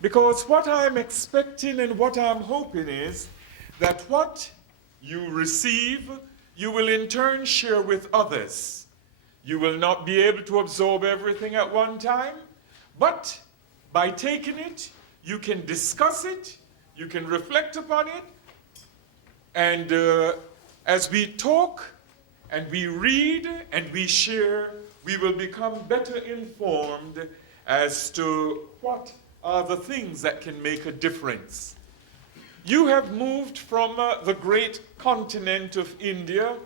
Because what I'm expecting and what I'm hoping is that what you receive, you will in turn share with others. You will not be able to absorb everything at one time, but by taking it, you can discuss it, you can reflect upon it, and as we talk and we read and we share, we will become better informed as to what are the things that can make a difference. You have moved from the great continent of India,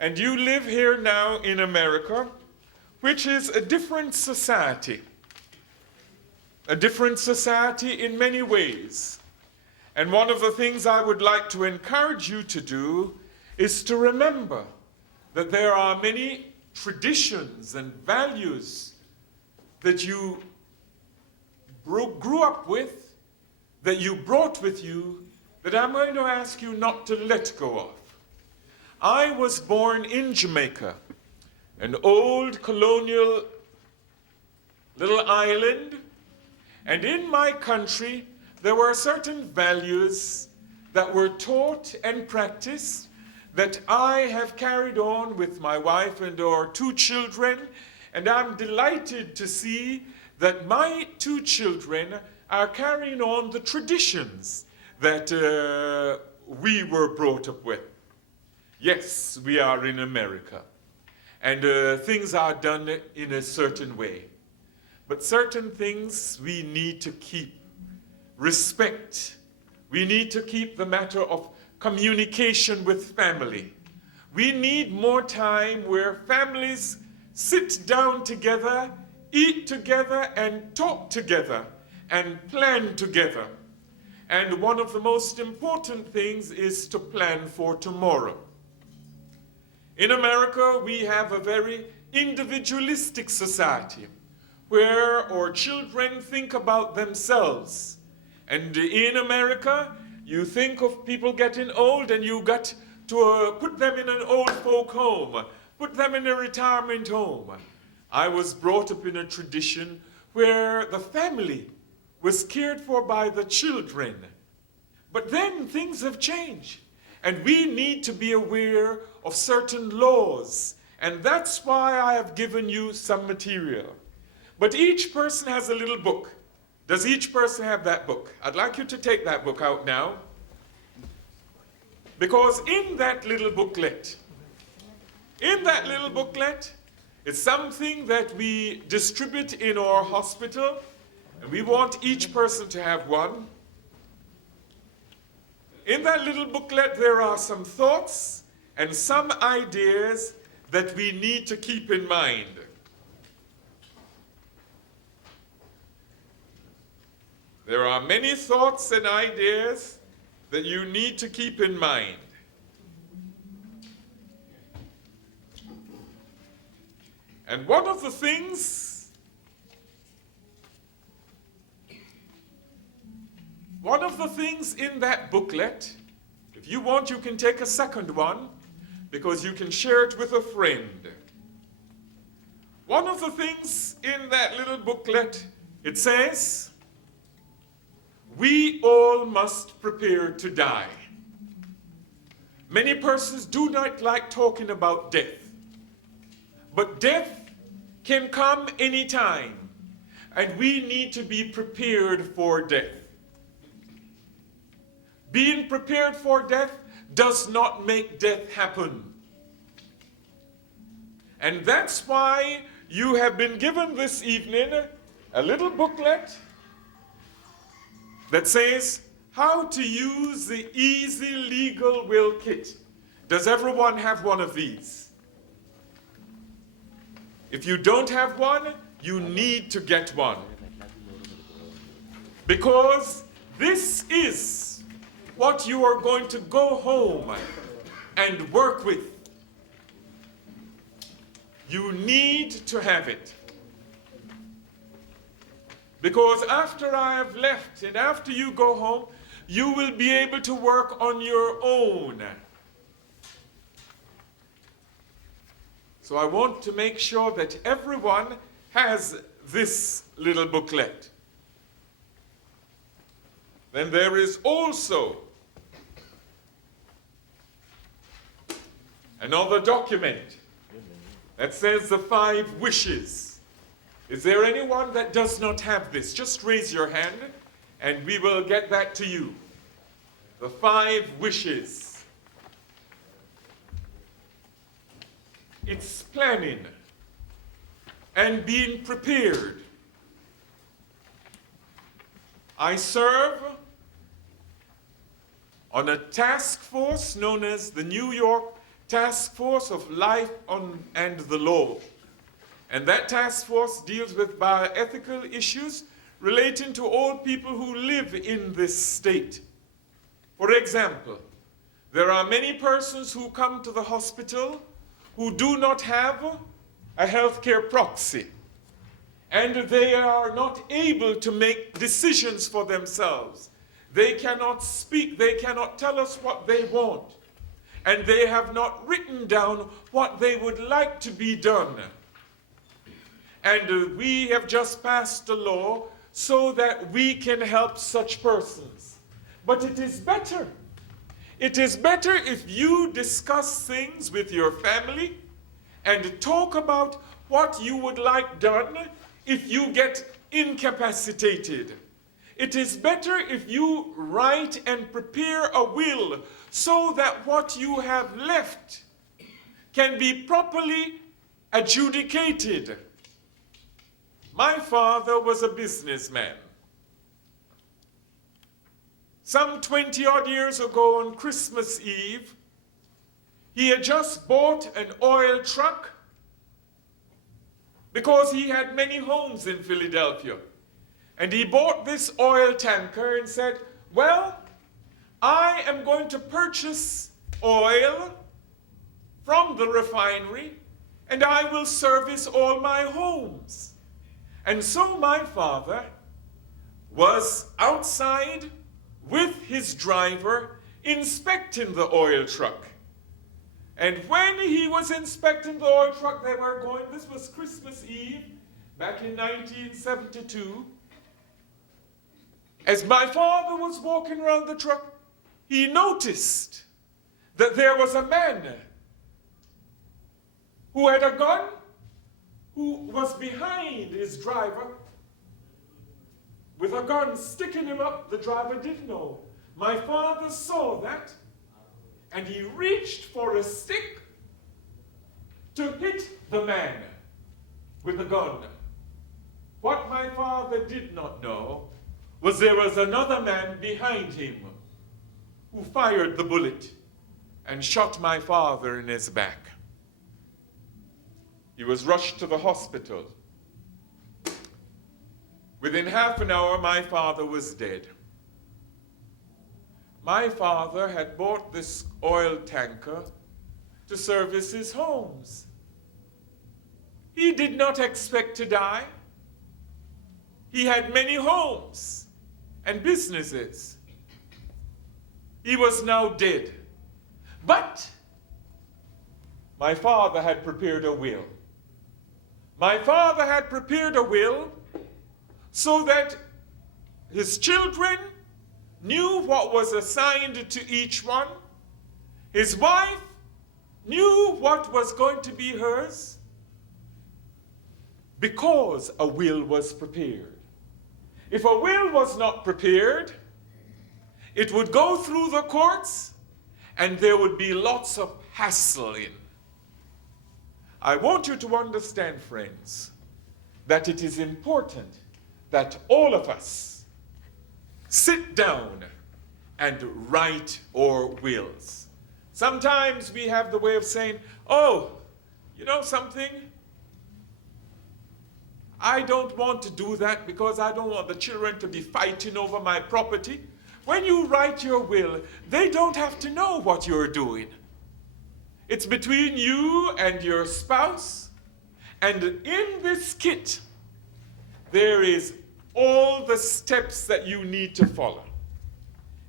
and you live here now in America, which is a different society. A different society in many ways. And one of the things I would like to encourage you to do is to remember that there are many traditions and values that you grew up with, that you brought with you, that I'm going to ask you not to let go of. I was born in Jamaica, an old colonial little island, and in my country there were certain values that were taught and practiced that I have carried on with my wife and our 2 children, and I'm delighted to see that my 2 children are carrying on the traditions that we were brought up with. Yes, we are in America, and things are done in a certain way. But certain things we need to keep. Respect. We need to keep the matter of communication with family. We need more time where families sit down together, eat together, and talk together, and plan together. And one of the most important things is to plan for tomorrow. In America, we have a very individualistic society where our children think about themselves. And in America, you think of people getting old and you got to put them in an old folk home, put them in a retirement home. I was brought up in a tradition where the family was cared for by the children. But then things have changed, and we need to be aware of certain laws, and that's why I have given you some material. But each person has a little book. Does each person have that book? I'd like you to take that book out now, because in that little booklet, it's something that we distribute in our hospital, and we want each person to have one. In that little booklet, there are some thoughts and some ideas that we need to keep in mind. There are many thoughts and ideas that you need to keep in mind. And one of the things in that booklet, if you want, you can take a second one, because you can share it with a friend. One of the things in that little booklet, it says, we all must prepare to die. Many persons do not like talking about death, but death can come anytime, and we need to be prepared for death. Being prepared for death does not make death happen. And that's why you have been given this evening a little booklet that says how to use the Easy Legal Will Kit. Does everyone have one of these? If you don't have one, you need to get one. Because this is what you are going to go home and work with. You need to have it. Because after I have left and after you go home, you will be able to work on your own. So I want to make sure that everyone has this little booklet. Then there is also another document that says the 5 wishes. Is there anyone that does not have this? Just raise your hand and we will get that to you. The 5 wishes. It's planning and being prepared. I serve on a task force known as the New York Taskforce of Life and the Law. And that task force deals with bioethical issues relating to all people who live in this state. For example, there are many persons who come to the hospital who do not have a healthcare proxy, and they are not able to make decisions for themselves. They cannot speak, they cannot tell us what they want, and they have not written down what they would like to be done. And we have just passed a law so that we can help such persons. But it is better. It is better if you discuss things with your family and talk about what you would like done if you get incapacitated. It is better if you write and prepare a will so that what you have left can be properly adjudicated. My father was a businessman. Some 20-odd years ago on Christmas Eve, he had just bought an oil truck because he had many homes in Philadelphia. And he bought this oil tanker and said, well, I am going to purchase oil from the refinery and I will service all my homes. And so my father was outside with his driver inspecting the oil truck. And when he was inspecting the oil truck, they were going, this was Christmas Eve, back in 1972. As my father was walking around the truck, he noticed that there was a man who had a gun, who was behind his driver with a gun sticking him up. The driver didn't know. My father saw that, and he reached for a stick to hit the man with the gun. What my father did not know was there was another man behind him who fired the bullet and shot my father in his back. He was rushed to the hospital. Within half an hour, my father was dead. My father had bought this oil tanker to service his homes. He did not expect to die. He had many homes and businesses. He was now dead. But my father had prepared a will. My father had prepared a will so that his children knew what was assigned to each one. His wife knew what was going to be hers because a will was prepared. If a will was not prepared, it would go through the courts and there would be lots of hassling. I want you to understand, friends, that it is important that all of us sit down and write our wills. Sometimes we have the way of saying, oh, you know something? I don't want to do that because I don't want the children to be fighting over my property. When you write your will, they don't have to know what you're doing. It's between you and your spouse. And in this kit, there is all the steps that you need to follow.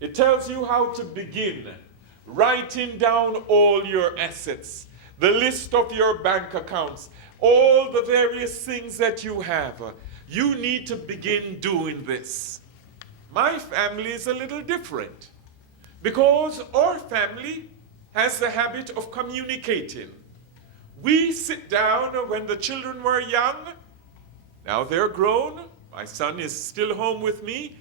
It tells you how to begin writing down all your assets, the list of your bank accounts, all the various things that you have. You need to begin doing this. My family is a little different because our family has the habit of communicating. We sit down when the children were young. Now they're grown. My son is still home with me.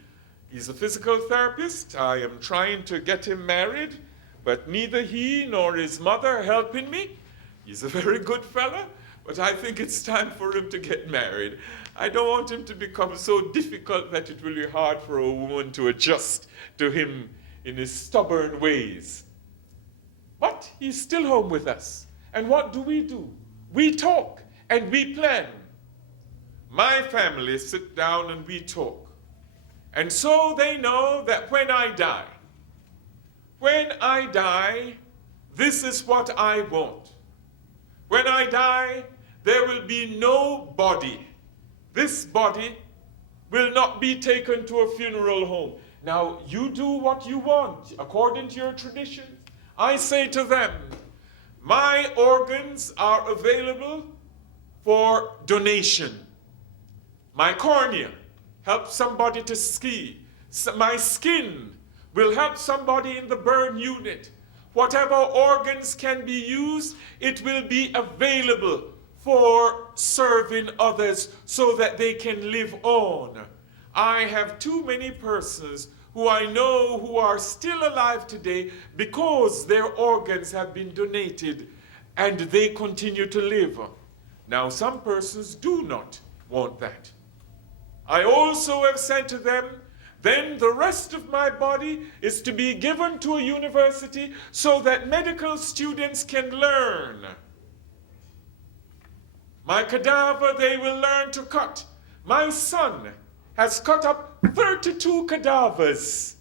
He's a physical therapist. I am trying to get him married, but neither he nor his mother are helping me. He's a very good fella, but I think it's time for him to get married. I don't want him to become so difficult that it will be hard for a woman to adjust to him in his stubborn ways. But he's still home with us. And what do? We talk and we plan. My family sit down and we talk. And so they know that when I die, this is what I want. When I die, there will be no body. This body will not be taken to a funeral home. Now, you do what you want according to your traditions. I say to them, my organs are available for donation. My cornea helps somebody to ski. My skin will help somebody in the burn unit. Whatever organs can be used, it will be available for serving others so that they can live on. I have too many persons who I know who are still alive today because their organs have been donated and they continue to live. Now, some persons do not want that. I also have said to them, then the rest of my body is to be given to a university so that medical students can learn. My cadaver they will learn to cut. My son has cut up 32 cadavers.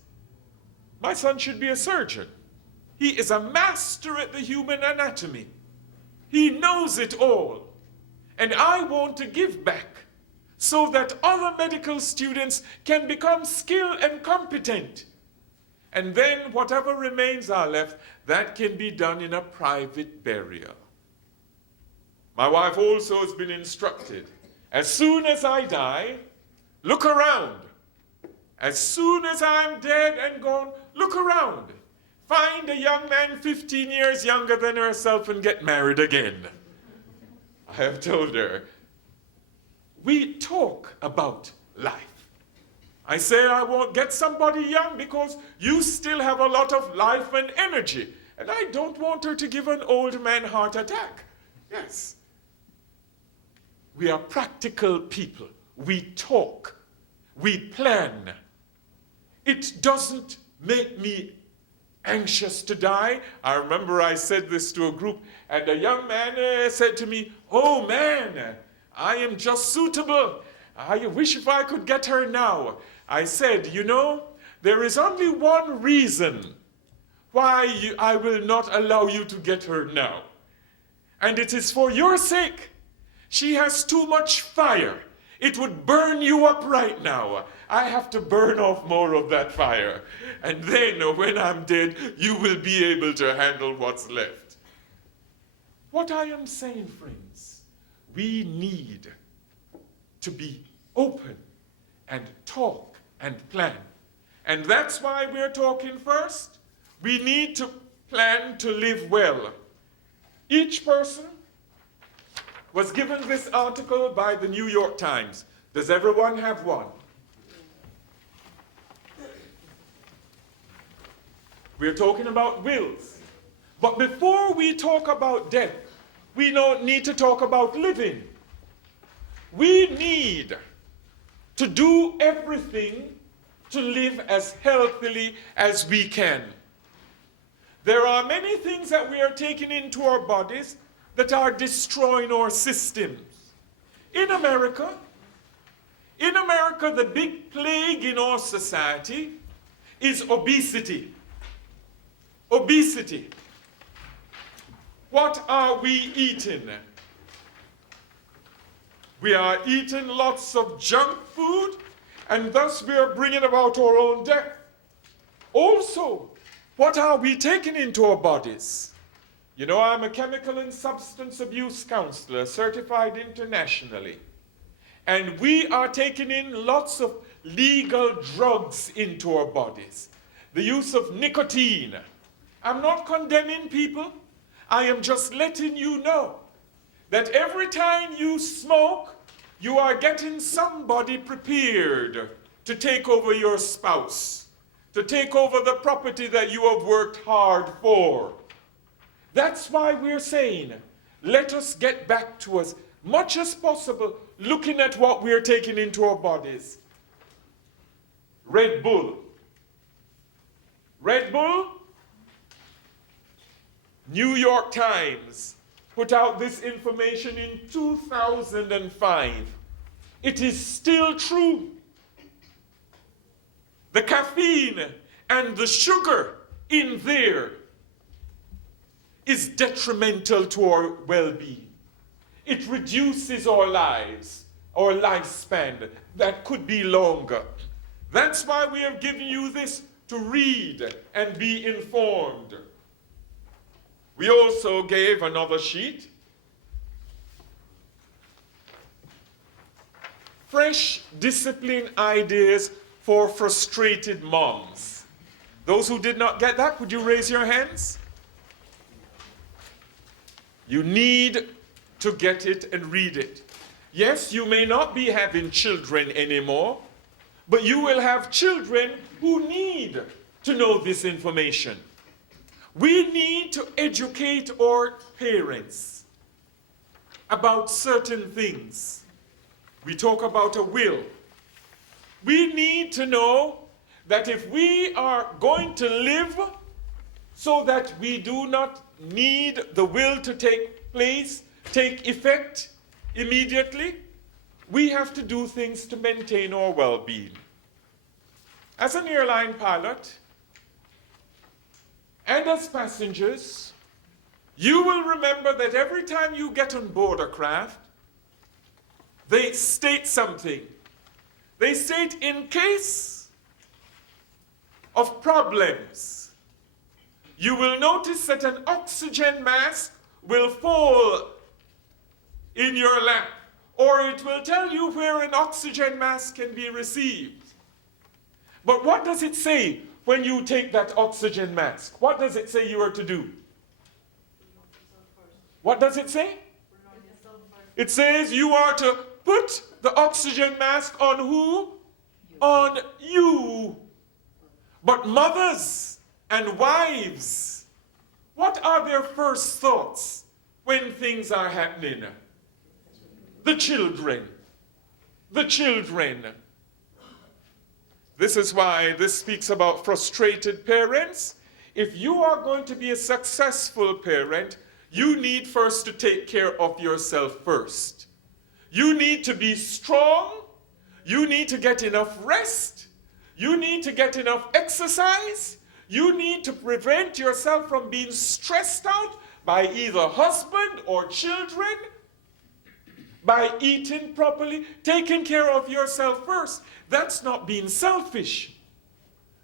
My son should be a surgeon. He is a master at the human anatomy. He knows it all. And I want to give back so that other medical students can become skilled and competent. And then whatever remains are left, that can be done in a private burial. My wife also has been instructed, as soon as I die, look around. As soon as I'm dead and gone, look around. Find a young man 15 years younger than herself and get married again. I have told her, we talk about life. I say I won't get somebody young because you still have a lot of life and energy. And I don't want her to give an old man heart attack. Yes. We are practical people. We talk. We plan. It doesn't make me anxious to die. I remember I said this to a group, and a young man said to me, oh man, I am just suitable. I wish if I could get her now. I said, you know, there is only one reason why I will not allow you to get her now. And it is for your sake. She has too much fire. It would burn you up right now. I have to burn off more of that fire. And then when I'm dead, you will be able to handle what's left. What I am saying, friends, we need to be open and talk and plan. And that's why we're talking first. We need to plan to live well. Each person was given this article by the New York Times. Does everyone have one? We're talking about wills. But before we talk about death, we don't need to talk about living. We need to do everything to live as healthily as we can. There are many things that we are taking into our bodies that are destroying our systems. In America, the big plague in our society is obesity. Obesity. What are we eating? We are eating lots of junk food, and thus we are bringing about our own death. Also, what are we taking into our bodies? You know, I'm a chemical and substance abuse counselor, certified internationally. And we are taking in lots of legal drugs into our bodies, the use of nicotine. I'm not condemning people. I am just letting you know that every time you smoke, you are getting somebody prepared to take over your spouse, to take over the property that you have worked hard for. That's why we're saying, let us get back to as much as possible looking at what we're taking into our bodies. Red Bull. Red Bull, New York Times put out this information in 2005. It is still true. The caffeine and the sugar in there is detrimental to our well-being. It reduces our lives, our lifespan that could be longer. That's why we have given you this to read and be informed. We also gave another sheet. Fresh discipline ideas for frustrated moms. Those who did not get that, would you raise your hands? You need to get it and read it. Yes, you may not be having children anymore, but you will have children who need to know this information. We need to educate our parents about certain things. We talk about a will. We need to know that if we are going to live so that we do not need the will to take place, take effect immediately, we have to do things to maintain our well-being. As an airline pilot and as passengers, you will remember that every time you get on board a craft, they state something. They state in case of problems, you will notice that an oxygen mask will fall in your lap, or it will tell you where an oxygen mask can be received. But what does it say when you take that oxygen mask? What does it say you are to do? What does it say? It says you are to put the oxygen mask on who? On you. But mothers and wives, what are their first thoughts when things are happening? The children. The children. This is why this speaks about frustrated parents. If you are going to be a successful parent, you need first to take care of yourself first. You need to be strong. You need to get enough rest. You need to get enough exercise. You need to prevent yourself from being stressed out by either husband or children, by eating properly, taking care of yourself first. That's not being selfish.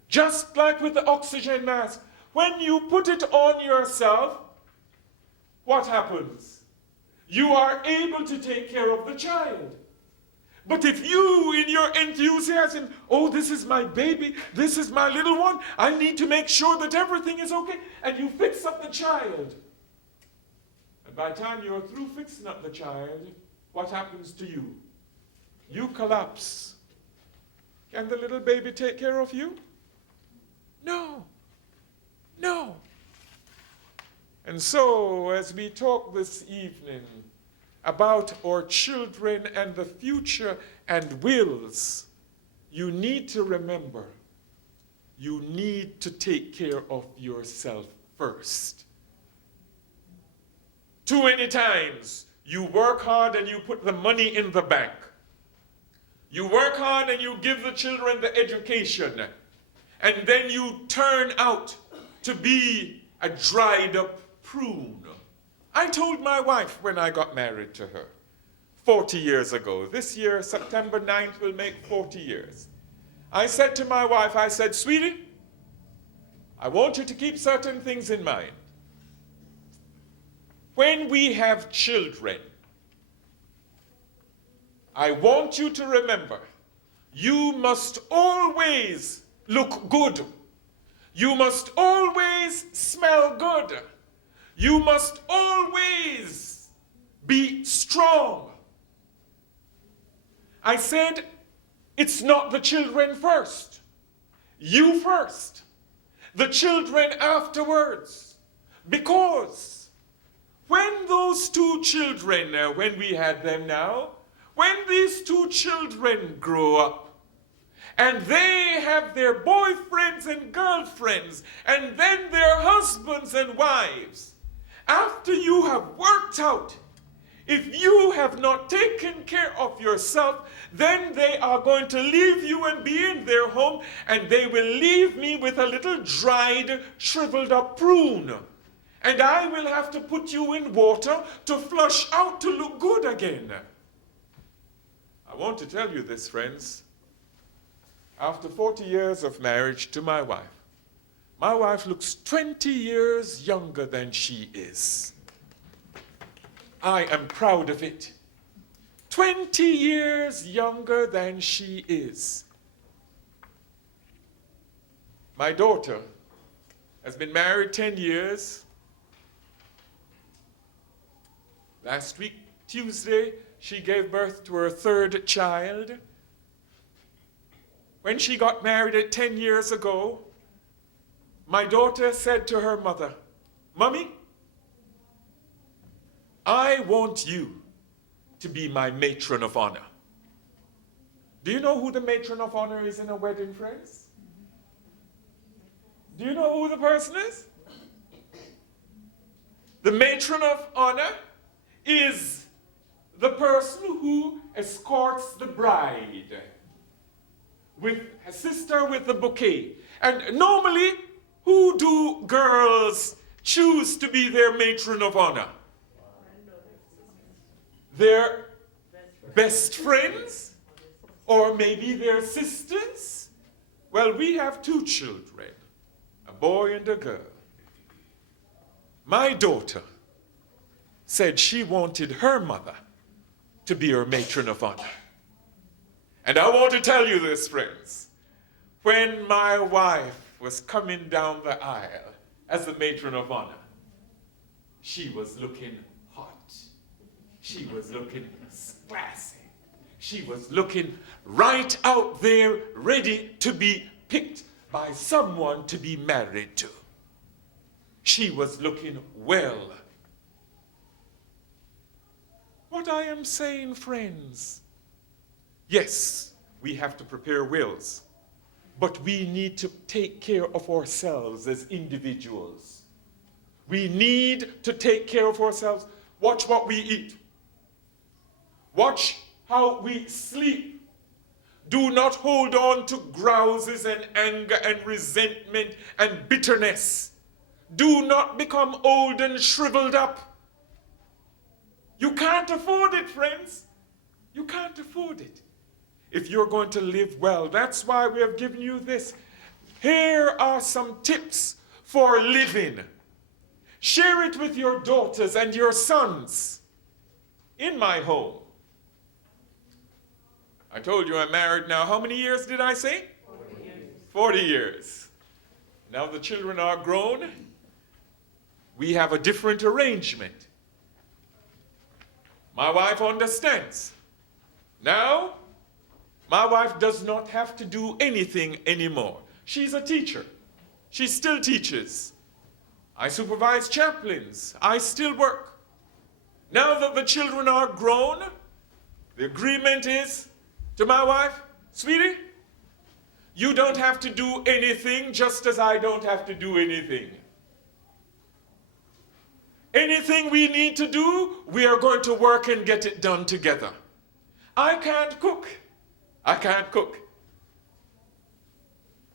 Just like with the oxygen mask, when you put it on yourself, what happens? You are able to take care of the child. But if you, in your enthusiasm, oh, this is my baby, this is my little one, I need to make sure that everything is okay, and you fix up the child. And by the time you're through fixing up the child, what happens to you? You collapse. Can the little baby take care of you? No. No. And so, as we talk this evening about our children and the future and wills, you need to remember, you need to take care of yourself first. Too many times, you work hard and you put the money in the bank. You work hard and you give the children the education, and then you turn out to be a dried up prune. I told my wife when I got married to her 40 years ago. This year, September 9th, will make 40 years. I said to my wife, I said, sweetie, I want you to keep certain things in mind. When we have children, I want you to remember You must always look good. You must always smell good. You must always be strong. I said, it's not the children first. You first. The children afterwards. Because when those two children, when we had them now, when these two children grow up, and they have their boyfriends and girlfriends, and then their husbands and wives, after you have worked out, if you have not taken care of yourself, then they are going to leave you and be in their home, and they will leave me with a little dried, shriveled up prune. And I will have to put you in water to flush out to look good again. I want to tell you this, friends. After 40 years of marriage to my wife looks 20 years younger than she is. I am proud of it. 20 years younger than she is. My daughter has been married 10 years. Last week, Tuesday, she gave birth to her third child. When she got married 10 years ago, my daughter said to her mother, "Mommy, I want you to be my matron of honor." Do you know who the matron of honor is in a wedding, friends? Do you know who the person is? The matron of honor is the person who escorts the bride with her sister with the bouquet. And normally, who do girls choose to be their matron of honor? Their best friends? Or maybe their sisters? Well, we have two children, a boy and a girl. My daughter said she wanted her mother to be her matron of honor. And I want to tell you this, friends. When my wife was coming down the aisle as the matron of honor, she was looking hot. She was looking classy. She was looking right out there, ready to be picked by someone to be married to. She was looking well. What I am saying, friends, yes, we have to prepare wills, but we need to take care of ourselves as individuals. We need to take care of ourselves. Watch what we eat. Watch how we sleep. Do not hold on to grouses and anger and resentment and bitterness. Do not become old and shriveled up. You can't afford it, friends. You can't afford it. If you're going to live well, that's why we have given you this. Here are some tips for living. Share it with your daughters and your sons in my home. I told you I'm married now. How many years did I say? 40 years. 40 years. Now the children are grown. We have a different arrangement. My wife understands. Now, my wife does not have to do anything anymore. She's a teacher. She still teaches. I supervise chaplains. I still work. Now that the children are grown, the agreement is to my wife, "Sweetie, you don't have to do anything just as I don't have to do anything. Anything we need to do, we are going to work and get it done together. I can't cook. I can't cook.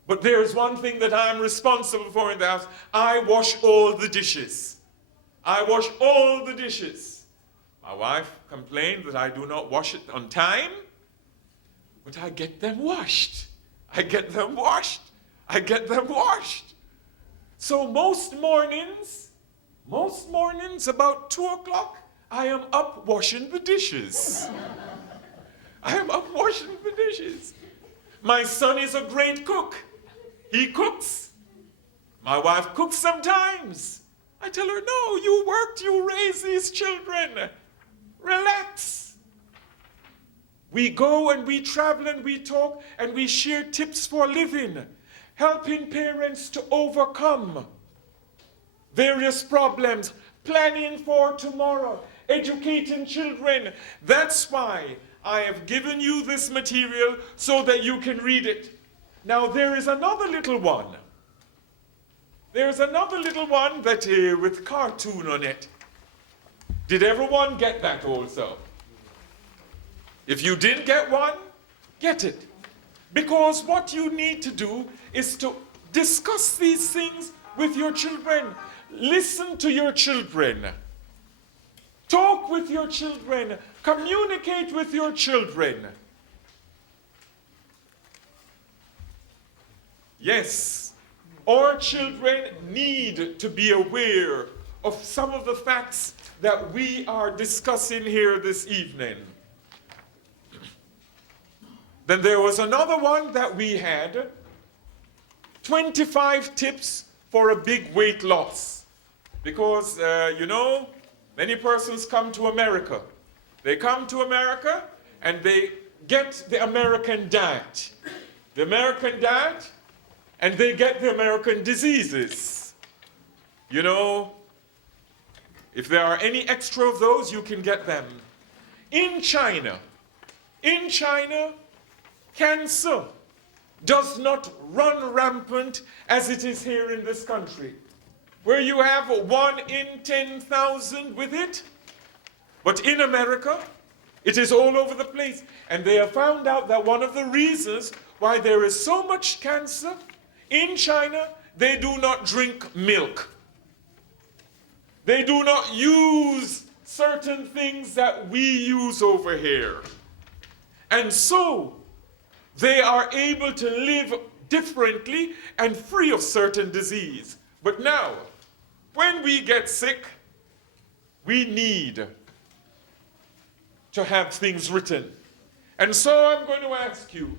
But there's one thing that I'm responsible for in the house. I wash all the dishes. I wash all the dishes. My wife complained that I do not wash it on time, but I get them washed. I get them washed. I get them washed. So most mornings about 2 o'clock, I am up washing the dishes. I am up washing the dishes. My son is a great cook. He cooks. My wife cooks sometimes. I tell her, no, you worked, you raised these children. Relax. We go and we travel and we talk and we share tips for living, helping parents to overcome various problems, planning for tomorrow, educating children. That's why I have given you this material so that you can read it. Now there is another little one. There's another little one that with cartoon on it. Did everyone get that also? If you didn't get one, get it. Because what you need to do is to discuss these things with your children. Listen to your children. Talk with your children. Communicate with your children. Yes, our children need to be aware of some of the facts that we are discussing here this evening. Then there was another one that we had, 25 tips for a big weight loss. Because, many persons come to America. They come to America and they get the American diet. The American diet, and they get the American diseases. You know, if there are any extra of those, you can get them. In China, cancer does not run rampant as it is here in this country, where you have 1 in 10,000 with it. But in America, it is all over the place. And they have found out that one of the reasons why there is so much cancer in China, they do not drink milk. They do not use certain things that we use over here. And so, they are able to live differently and free of certain disease. But now, when we get sick, we need to have things written. And so I'm going to ask you,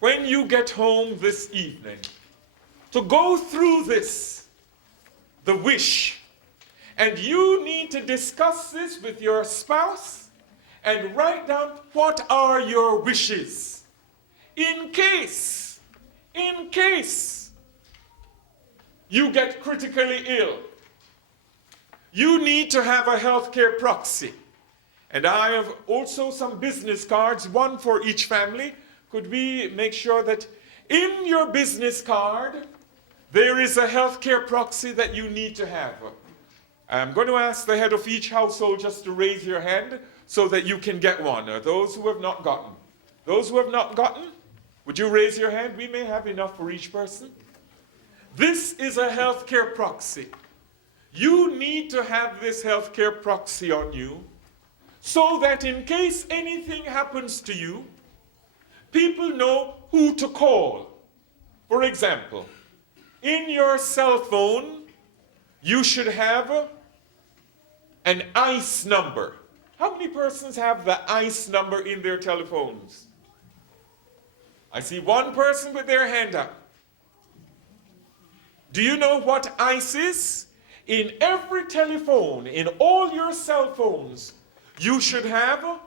when you get home this evening, to go through this, the wish, and you need to discuss this with your spouse and write down what are your wishes. In case you get critically ill, you need to have a healthcare proxy. And I have also some business cards, one for each family. Could we make sure that in your business card, there is a healthcare proxy that you need to have? I'm going to ask the head of each household just to raise your hand so that you can get one. Those who have not gotten. Those who have not gotten, would you raise your hand? We may have enough for each person. This is a healthcare proxy. You need to have this healthcare proxy on you so that in case anything happens to you, people know who to call. For example, in your cell phone, you should have an ICE number. How many persons have the ICE number in their telephones? I see one person with their hand up. Do you know what ICE is? In every telephone, in all your cell phones, you should have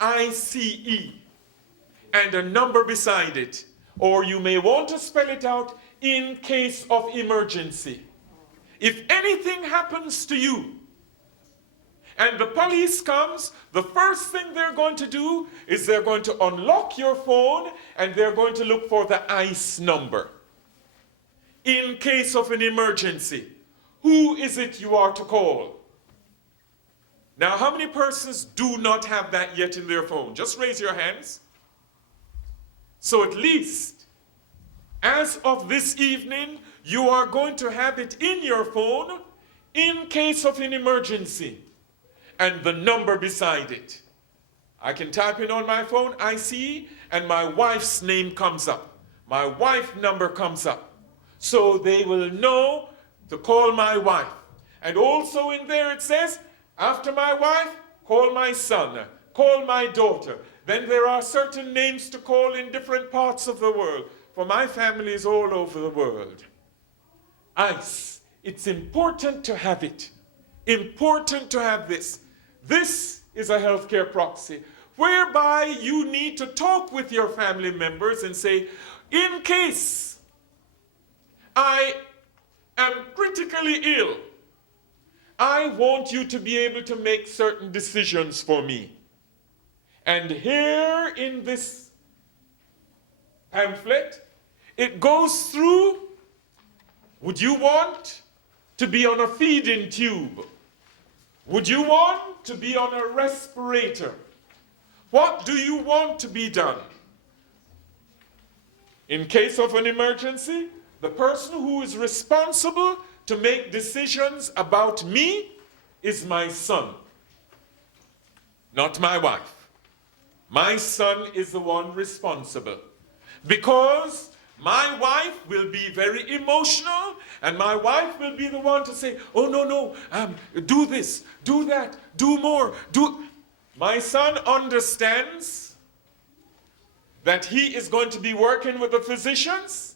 ICE and a number beside it. Or you may want to spell it out, in case of emergency. If anything happens to you and the police comes, the first thing they're going to do is they're going to unlock your phone and they're going to look for the ICE number. In case of an emergency, who is it you are to call? Now, how many persons do not have that yet in their phone? Just raise your hands. So at least, as of this evening, you are going to have it in your phone in case of an emergency. And the number beside it. I can type in on my phone, ICE, and my wife's name comes up. My wife's number comes up. So they will know to call my wife. And also in there it says, after my wife, call my son, call my daughter. then there are certain names to call in different parts of the world. For my family is all over the world. ICE. It's important to have it. Important to have this. This is a healthcare proxy, whereby you need to talk with your family members and say, in case I am critically ill, I want you to be able to make certain decisions for me. And here in this pamphlet, it goes through, would you want to be on a feeding tube? Would you want to be on a respirator? What do you want to be done? In case of an emergency, the person who is responsible to make decisions about me is my son, not my wife. My son is the one responsible, because my wife will be very emotional, and my wife will be the one to say, oh, no, do this, do that, do more, do. My son understands that he is going to be working with the physicians.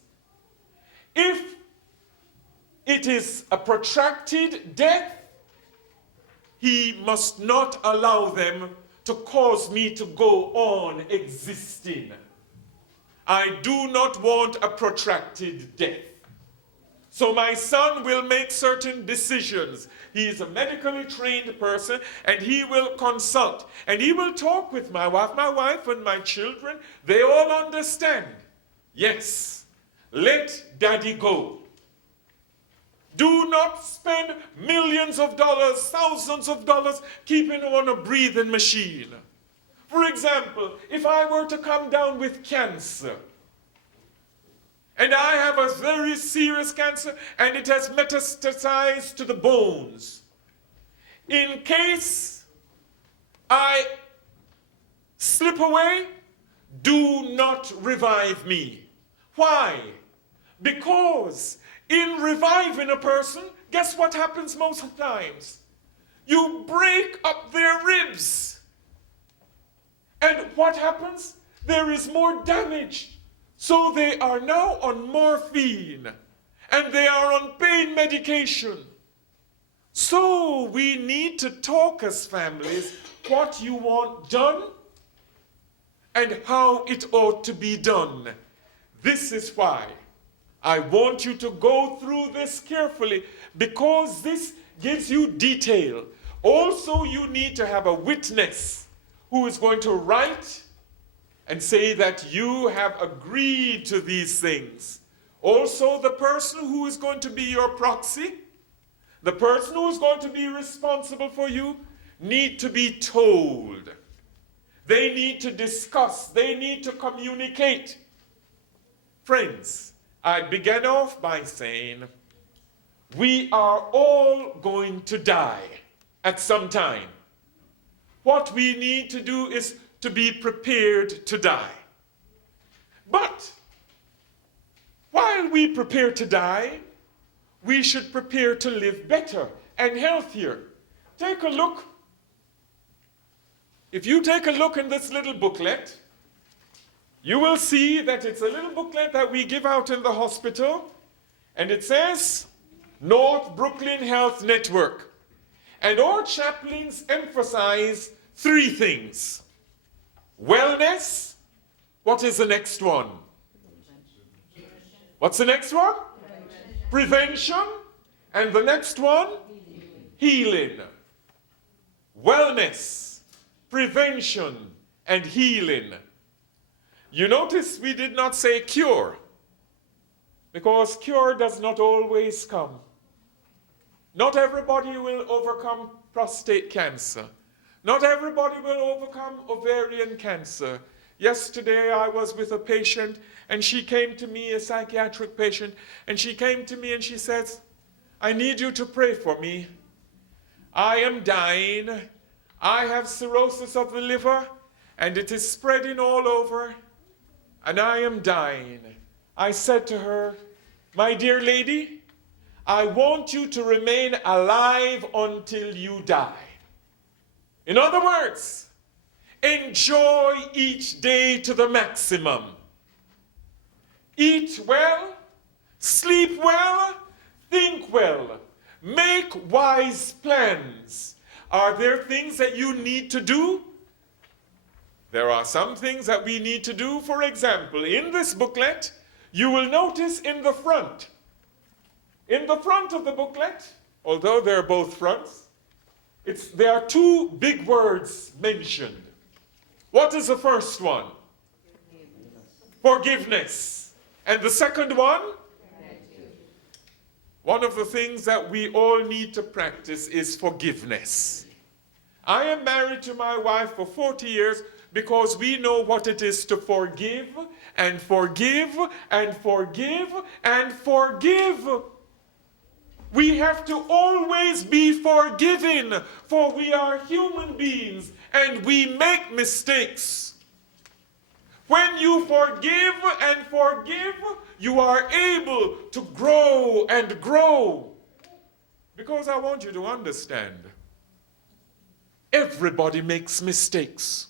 If it is a protracted death, he must not allow them to cause me to go on existing. I do not want a protracted death. So my son will make certain decisions. He is a medically trained person, and he will consult. And he will talk with my wife and my children. They all understand. Yes, let daddy go. Do not spend millions of dollars, thousands of dollars, keeping him on a breathing machine. For example, if I were to come down with cancer, and I have a very serious cancer, and it has metastasized to the bones, in case I slip away, do not revive me. Why? Because in reviving a person, guess what happens most of the times? You break up their ribs. And what happens? There is more damage. So they are now on morphine, and they are on pain medication. So we need to talk as families what you want done and how it ought to be done. This is why I want you to go through this carefully, because this gives you detail. Also, you need to have a witness who is going to write and say that you have agreed to these things. Also, the person who is going to be your proxy, the person who is going to be responsible for you, need to be told. They need to discuss. They need to communicate. Friends, I began off by saying, we are all going to die at some time. What we need to do is to be prepared to die. But while we prepare to die, we should prepare to live better and healthier. Take a look. If you take a look in this little booklet, you will see that it's a little booklet that we give out in the hospital, and it says North Brooklyn Health Network. And our chaplains emphasize 3 things. Wellness. What is the next one? What's the next one? Prevention. And the next one? Healing. Wellness, prevention, and healing. You notice we did not say cure, because cure does not always come. Not everybody will overcome prostate cancer. Not everybody will overcome ovarian cancer. Yesterday I was with a patient, and she came to me, a psychiatric patient, and she came to me and she says, I need you to pray for me. I am dying. I have cirrhosis of the liver, and it is spreading all over, and I am dying. I said to her, my dear lady, I want you to remain alive until you die. In other words, Enjoy each day to the maximum. Eat well, sleep well, think well, make wise plans. Are there things that you need to do? There are some things that we need to do. For example, in this booklet, you will notice in the front of the booklet, although they're both fronts, there are two big words mentioned. What is the first one? Forgiveness. And the second one? One of the things that we all need to practice is forgiveness. I am married to my wife for 40 years because we know what it is to forgive and forgive and forgive and forgive. We have to always be forgiven, for we are human beings and we make mistakes. When you forgive and forgive, you are able to grow and grow. Because I want you to understand, everybody makes mistakes.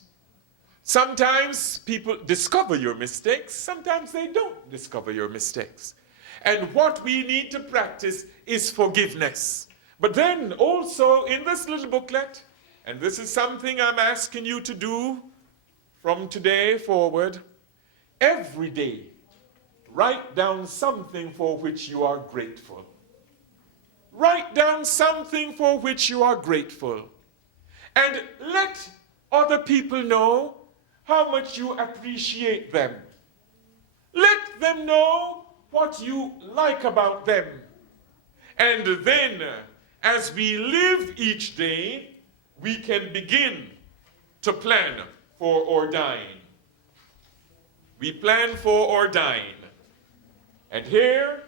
Sometimes people discover your mistakes, sometimes they don't discover your mistakes. And what we need to practice is forgiveness. But then also in this little booklet, and this is something I'm asking you to do from today forward, every day, write down something for which you are grateful. Write down something for which you are grateful. And let other people know how much you appreciate them. Let them know what you like about them. And then, as we live each day, we can begin to plan for or dying. We plan for or dying. And here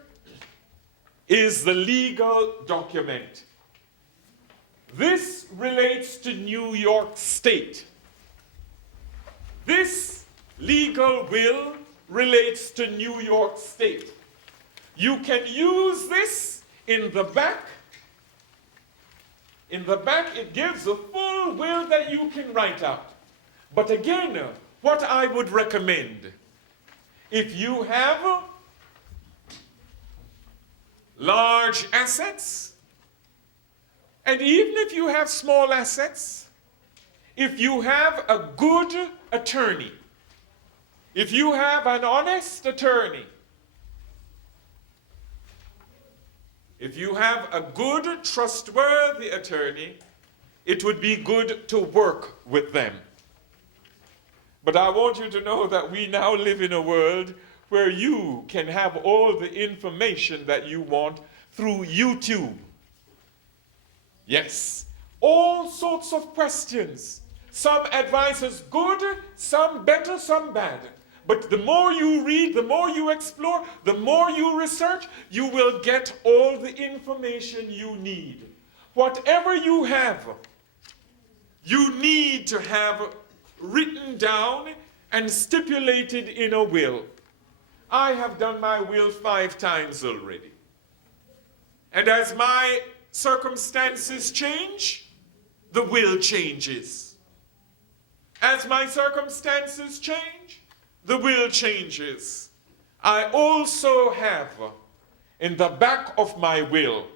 is the legal document. This relates to New York State. This legal will relates to New York State. You can use this in the back. In the back, it gives a full will that you can write out. But again, what I would recommend, if you have large assets, and even if you have small assets, if you have a good attorney, if you have an honest attorney, if you have a good, trustworthy attorney, it would be good to work with them. But I want you to know that we now live in a world where you can have all the information that you want through YouTube. Yes, all sorts of questions. Some advice is good, some better, some bad. But the more you read, the more you explore, the more you research, you will get all the information you need. Whatever you have, you need to have written down and stipulated in a will. I have done my will 5 times already. And as my circumstances change, the will changes. As my circumstances change, the will changes. I also have in the back of my will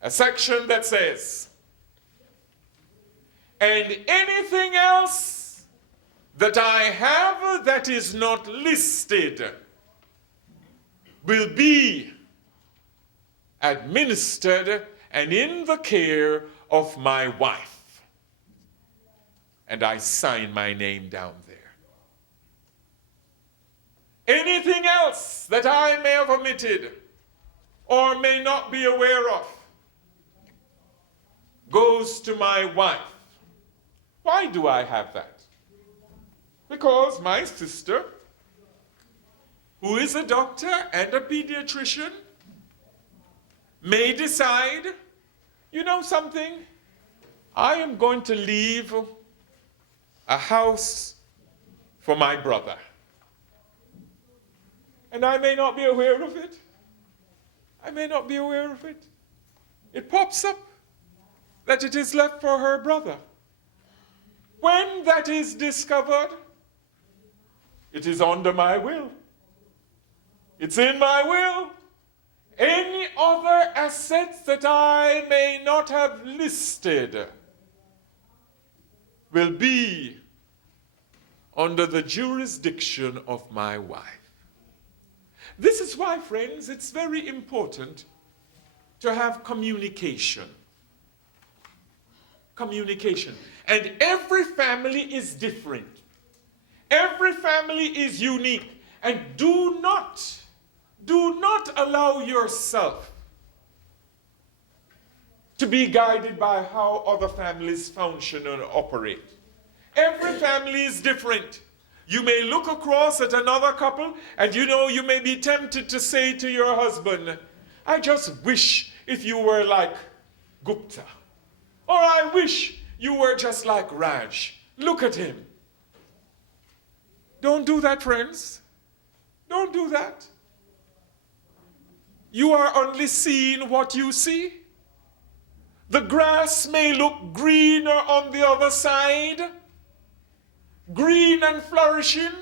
a section that says, and anything else that I have that is not listed will be administered and in the care of my wife. And I sign my name down there. Anything else that I may have omitted or may not be aware of goes to my wife. Why do I have that? Because my sister, who is a doctor and a pediatrician, may decide, you know something, I am going to leave a house for my brother. And I may not be aware of it. I may not be aware of it. It pops up that it is left for her brother. When that is discovered, it is under my will. It's in my will. Any other assets that I may not have listed will be under the jurisdiction of my wife. This is why, friends, it's very important to have communication. Communication. And every family is different. Every family is unique. And do not allow yourself to be guided by how other families function and operate. Every family is different. You may look across at another couple and you may be tempted to say to your husband, I just wish if you were like Gupta. Or I wish you were just like Raj. Look at him. Don't do that, friends. Don't do that. You are only seeing what you see. The grass may look greener on the other side, green and flourishing,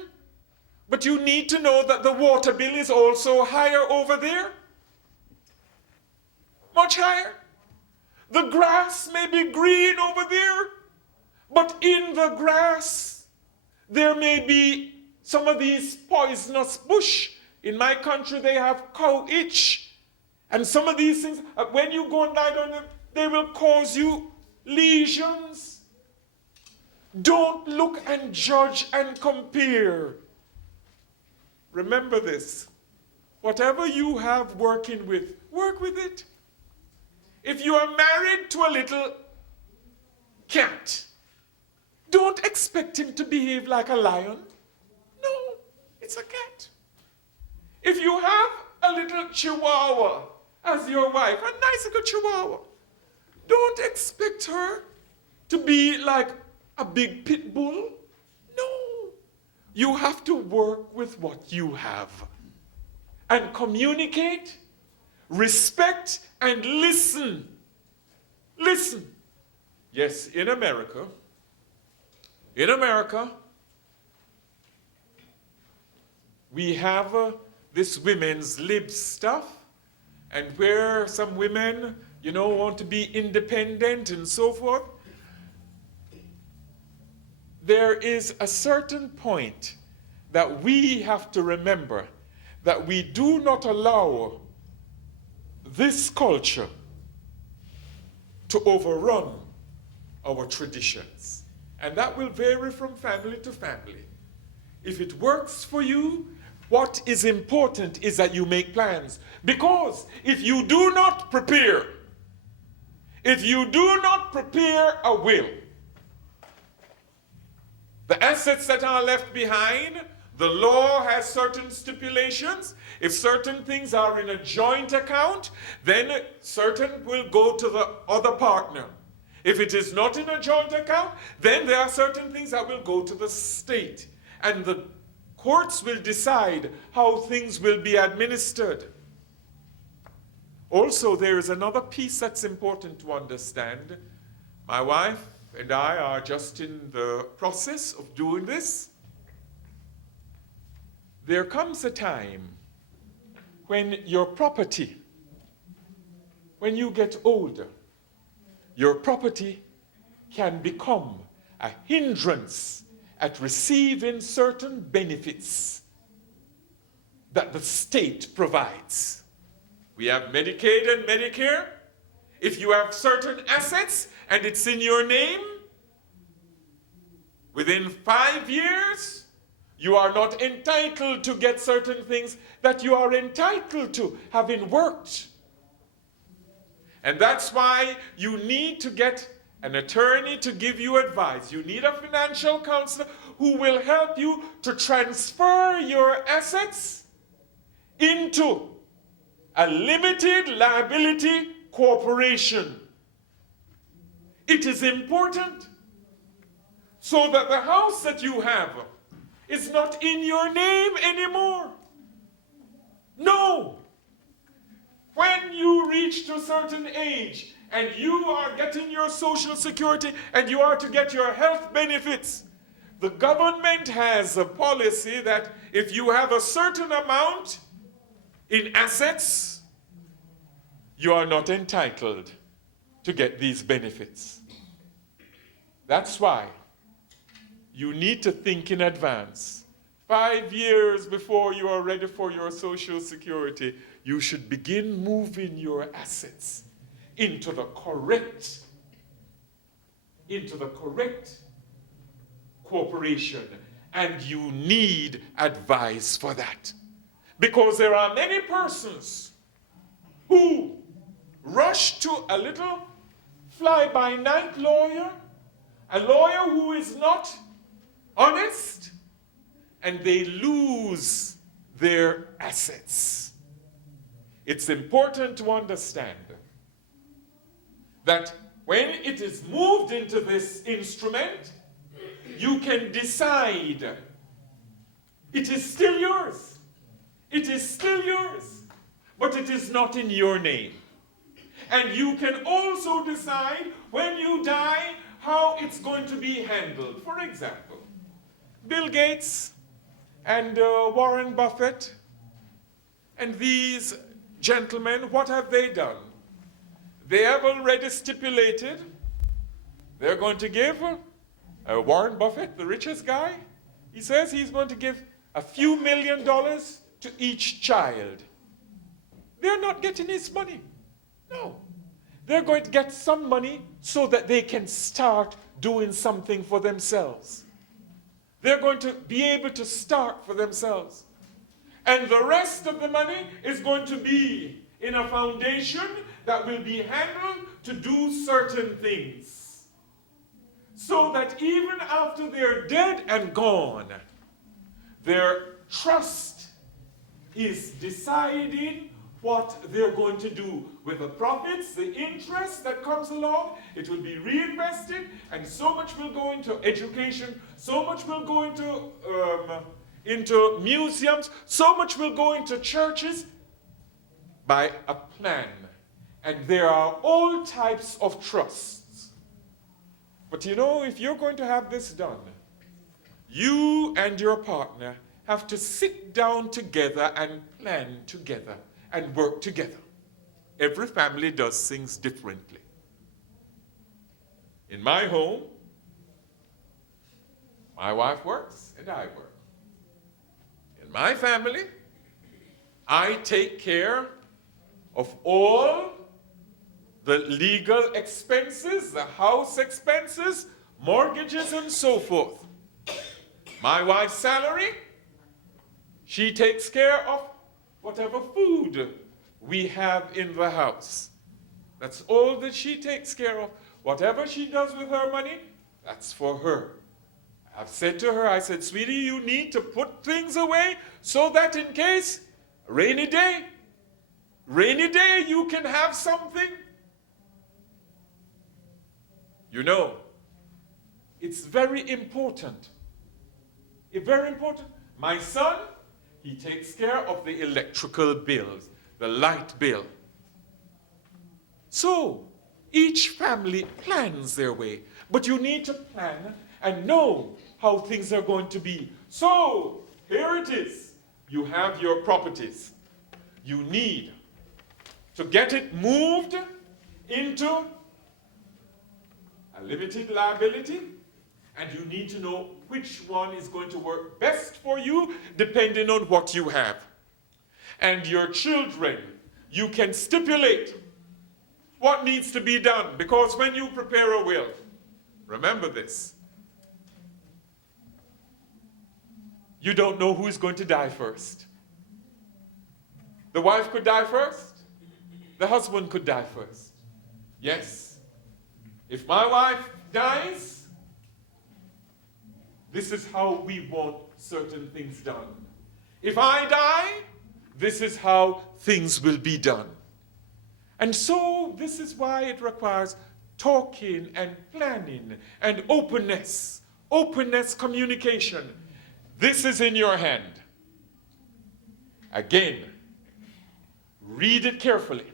but you need to know that the water bill is also higher over there. Much higher. The grass may be green over there, but in the grass there may be some of these poisonous bush. In my country they have cow itch. And some of these things, when you go and lie down, they will cause you lesions. Don't look and judge and compare. Remember this. Whatever you have working with, work with it. If you are married to a little cat, don't expect him to behave like a lion. No, it's a cat. If you have a little chihuahua as your wife, a nice little chihuahua, don't expect her to be like a big pit bull. No. You have to work with what you have and communicate, respect, and listen. Listen. Yes, in America, we have this women's lib stuff, and where some women, want to be independent and so forth, there is a certain point that we have to remember that we do not allow this culture to overrun our traditions. And that will vary from family to family. If it works for you, what is important is that you make plans. Because if you do not prepare a will, the assets that are left behind, the law has certain stipulations. If certain things are in a joint account, then certain will go to the other partner. If it is not in a joint account, then there are certain things that will go to the state. And the courts will decide how things will be administered. Also, there is another piece that's important to understand. My wife and I are just in the process of doing this. There comes a time when your property, when you get older, your property can become a hindrance at receiving certain benefits that the state provides. We have Medicaid and Medicare. If you have certain assets and it's in your name, within 5 years, you are not entitled to get certain things that you are entitled to, having worked. And that's why you need to get an attorney to give you advice. You need a financial counselor who will help you to transfer your assets into a limited liability corporation. It is important so that the house that you have is not in your name anymore. No. When you reach to a certain age and you are getting your Social Security and you are to get your health benefits, the government has a policy that if you have a certain amount in assets, you are not entitled to get these benefits. That's why you need to think in advance. 5 years before you are ready for your Social Security, you should begin moving your assets into the correct corporation, and you need advice for that. Because there are many persons who rush to a little fly-by-night lawyer, a lawyer who is not honest, and they lose their assets. It's important to understand that when it is moved into this instrument, you can decide it is still yours. It is still yours, but it is not in your name. And you can also decide when you die how it's going to be handled. For example, Bill Gates and Warren Buffett and these gentlemen, what have they done? They have already stipulated they're going to give Warren Buffett, the richest guy, he says he's going to give a few $1 million to each child. They're not getting his money. No. They're going to get some money so that they can start doing something for themselves. They're going to be able to start for themselves. And the rest of the money is going to be in a foundation that will be handled to do certain things. So that even after they're dead and gone, their trust is deciding what they're going to do with the profits, the interest that comes along. It will be reinvested, and so much will go into education, so much will go into museums, so much will go into churches by a plan. And there are all types of trusts. But you know, if you're going to have this done, you and your partner have to sit down together and plan together and work together. Every family does things differently. In my home, my wife works and I work. In my family, I take care of all the legal expenses, the house expenses, mortgages, and so forth. My wife's salary, she takes care of whatever food we have in the house. That's all that she takes care of. Whatever she does with her money, that's for her. I've said to her, I said, sweetie, you need to put things away so that in case, rainy day, you can have something. You know, it's very important. It's very important. My son, he takes care of the electrical bills, the light bill. So, each family plans their way. But you need to plan and know how things are going to be. So, here it is. You have your properties. You need to get it moved into a limited liability, and you need to know which one is going to work best for you depending on what you have. And your children, you can stipulate what needs to be done, because when you prepare a will, remember this, you don't know who is going to die first. The wife could die first. The husband could die first. Yes. If my wife dies, this is how we want certain things done. If I die, this is how things will be done. And so this is why it requires talking and planning and openness, communication. This is in your hand. Again, read it carefully.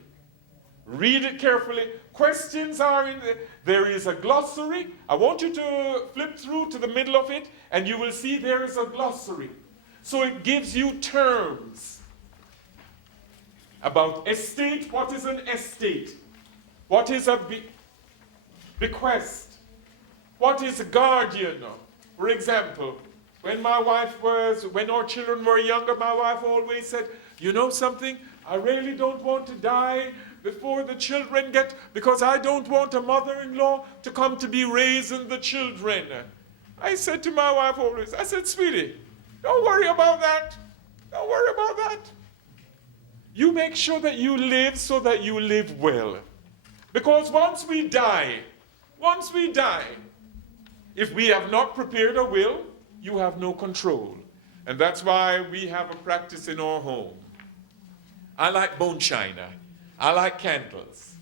Read it carefully. Questions are in there. There is a glossary. I want you to flip through to the middle of it, and you will see there is a glossary. So it gives you terms about estate. What is an estate? What is a bequest? What is a guardian? For example, when our children were younger, my wife always said, you know something? I really don't want to die before the children because I don't want a mother-in-law to come to be raising the children. I said to my wife always, I said, sweetie, don't worry about that. Don't worry about that. You make sure that you live so that you live well. Because once we die, if we have not prepared a will, you have no control. And that's why we have a practice in our home. I like bone china. I like candles.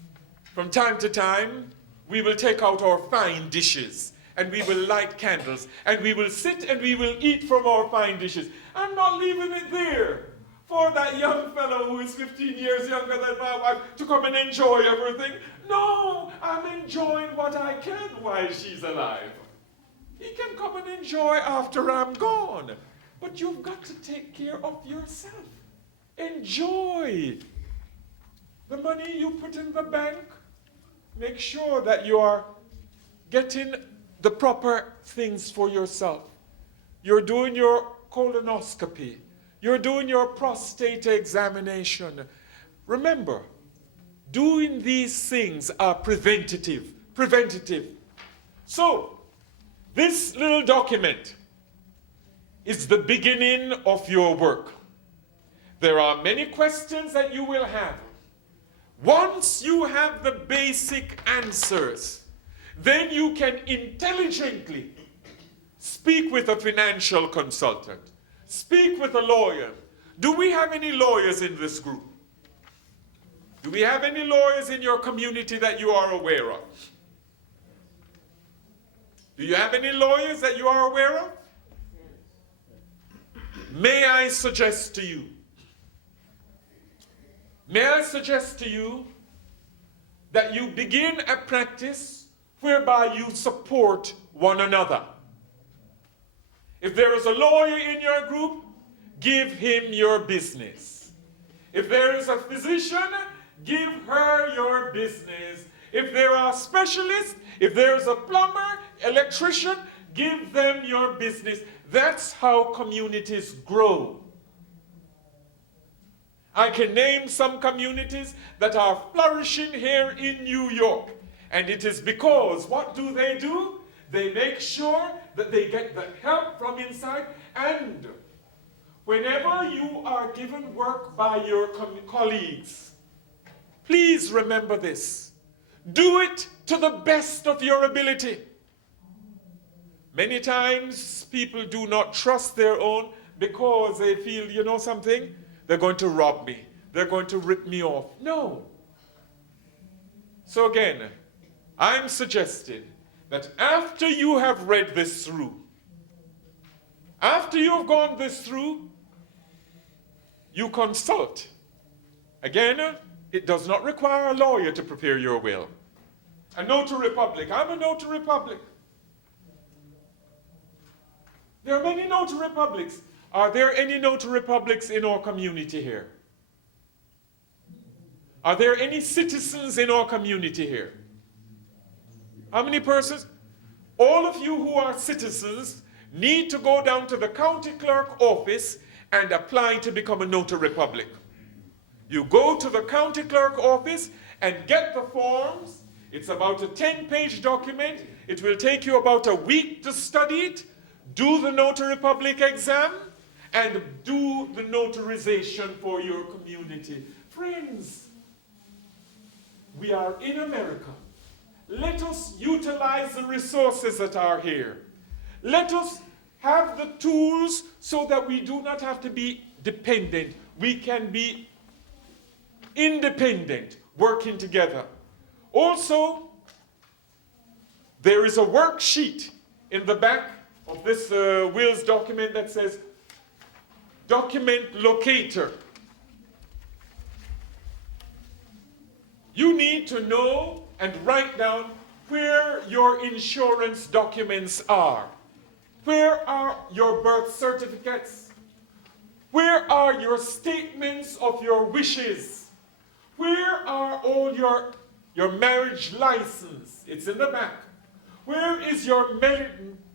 From time to time, we will take out our fine dishes and we will light candles and we will sit and we will eat from our fine dishes. I'm not leaving it there for that young fellow who is 15 years younger than my wife to come and enjoy everything. No, I'm enjoying what I can while she's alive. He can come and enjoy after I'm gone. But you've got to take care of yourself. Enjoy the money you put in the bank. Make sure that you are getting the proper things for yourself. You're doing your colonoscopy. You're doing your prostate examination. Remember, doing these things are preventative. So, this little document is the beginning of your work. There are many questions that you will have. Once you have the basic answers, then you can intelligently speak with a financial consultant, speak with a lawyer. Do we have any lawyers in this group? Do we have any lawyers in your community that you are aware of? Do you have any lawyers that you are aware of? May I suggest to you that you begin a practice whereby you support one another. If there is a lawyer in your group, give him your business. If there is a physician, give her your business. If there are specialists, if there is a plumber, electrician, give them your business. That's how communities grow. I can name some communities that are flourishing here in New York. And it is because, what do? They make sure that they get the help from inside. And whenever you are given work by your colleagues, please remember this. Do it to the best of your ability. Many times people do not trust their own because they feel, you know something? They're going to rob me. They're going to rip me off. No. So again, I'm suggesting that after you have read this through, after you've gone this through, you consult. Again, it does not require a lawyer to prepare your will. A notary public. I'm a notary public. There are many notary publics. Are there any notary publics in our community here? Are there any citizens in our community here? How many persons? All of you who are citizens need to go down to the county clerk office and apply to become a notary public. You go to the county clerk office and get the forms. It's about a 10-page document. It will take you about a week to study it. Do the notary public exam and do the notarization for your community. Friends, we are in America. Let us utilize the resources that are here. Let us have the tools so that we do not have to be dependent. We can be independent, working together. Also, there is a worksheet in the back of this wills document that says document locator. You need to know and write down where your insurance documents are. Where are your birth certificates? Where are your statements of your wishes? Where are all your marriage license? It's in the back. Where is your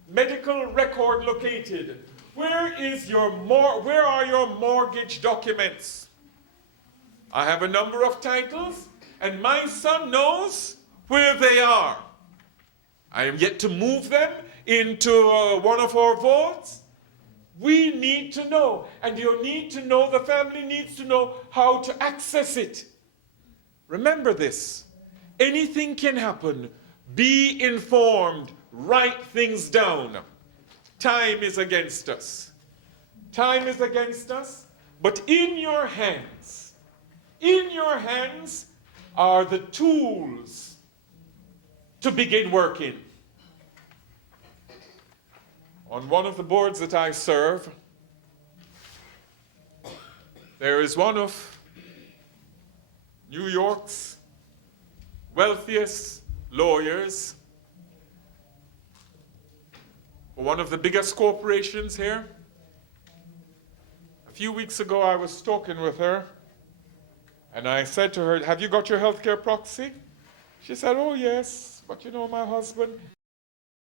medical record located? Where are your mortgage documents? I have a number of titles, and my son knows where they are. I am yet to move them into one of our vaults. We need to know, and you need to know, the family needs to know how to access it. Remember this, anything can happen. Be informed, write things down. Time is against us. Time is against us, but in your hands are the tools to begin working. On one of the boards that I serve, there is one of New York's wealthiest lawyers for one of the biggest corporations here. A few weeks ago, I was talking with her, and I said to her, "Have you got your healthcare proxy?" She said, "Oh, yes, but you know, my husband."